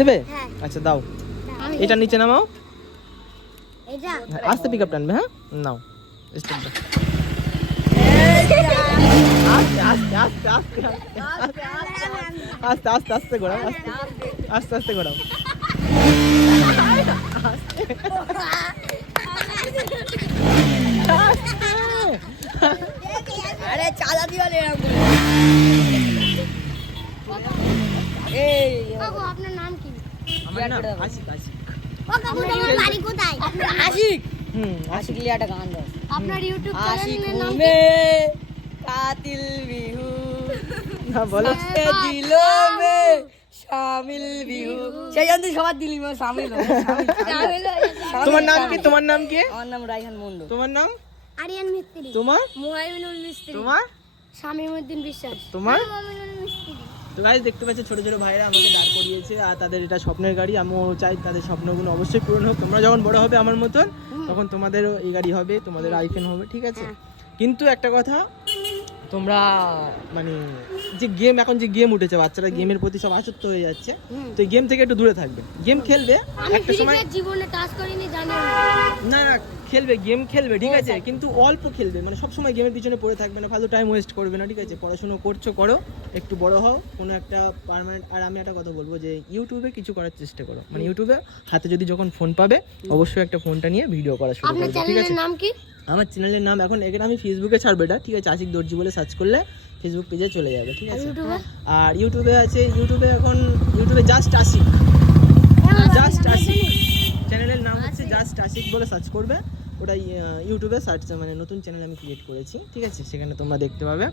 দেবে? আচ্ছা দাও, এটা নিচে নামাও, এটা আস্তে পিক আপ টানবে। হ্যাঁ নাও, স্টেপ দাও, আস্তে আস্তে আস্তে আস্তে আস্তে আস্তে ঘোরাও, আস্তে আস্তে ঘোরাও, আরে চালা দিও এরকম। কাকু আপনার নাম কি? আমার নাম আশিক। আশিক, ও কাকু তোমার বাড়ি কোথায়? আশিক আশিক। আশিক লিয়াটা গান দাও। আপনার ইউটিউব আশিক চ্যানেলের নাম কি? মে কাতিল বিহু না বলো, সস্তে দিলো মে শামিল বিহু। সেই জন্য সবার দিলি মে শামিল হো, শামিল। তোমার নাম কি? তোমার নাম কি? আমার নাম রাইহান মন্ডল। তোমার নাম? আরিয়ান মিস্ত্রি, তোমার? মুহাইমিনুল মিস্ত্রি, তোমার? শামীমউদ্দিন বিশ্বাস, তোমার? মুমিনুল মিস্ত্রি। তো গাইস দেখতে পাচ্ছ ছোট ছোট ভাইরা আমাকে দাঁড় করিয়েছে, আর তাদের এটা স্বপ্নের গাড়ি। আমিও চাই তাদের স্বপ্নগুলো অবশ্যই পূরণ হোক। তোমরা যখন বড় হবে আমার মতন, তখন তোমাদেরও এই গাড়ি হবে, তোমাদের আইফোন হবে, ঠিক আছে? কিন্তু একটা কথা, তোমরা মানে যে গেম, এখন যে গেম উঠেছে, বাচ্চারা গেমের প্রতি সব আসক্ত হয়ে যাচ্ছে, তো এই গেম থেকে একটু দূরে থাকবে। গেম খেলবে আমি একটা ফ্রি সময়, ফায়ার জীবনে টাচ করিনি, জানি না। না না খেলবে, গেম খেলবে, ঠিক আছে, কিন্তু অল্প খেলবে, মানে সব সময় গেমের পিছনে পড়ে থাকবে না, ফালতু টাইম ওয়েস্ট করবে না, ঠিক আছে? পড়াশোনা করছো করো, একটু বড় হও, কোনো একটা পার্মানেন্ট। আর আমি একটা কথা বলবো যে ইউটিউবে কিছু করার চেষ্টা করো, মানে ইউটিউবে হাতে যদি যখন ফোন পাবে, অবশ্যই একটা ফোনটা নিয়ে ভিডিও করা শুরু আপনার করবে, ঠিক আছে? চ্যানেলের নাম কি? আমার চ্যানেলের নাম এখন এখানে আমি ফেসবুকে ছাড়বো এটা, ঠিক আছে? আশিক দর্জি বলে সার্চ করলে ফেসবুক পেজে চলে যাবে, ঠিক আর আছে? ইউটিউবে? আর ইউটিউবে আছে, ইউটিউবে এখন ইউটিউবে জাস্ট আশিক, জাস্ট আশিক চ্যানেলের নাম হচ্ছে জাস্ট আশিক বলে সার্চ করবে। ওটা ইউটিউবে সার্চ, মানে নতুন চ্যানেল আমি ক্রিয়েট করেছি, ঠিক আছে? সেখানে তোমরা দেখতে পাবে।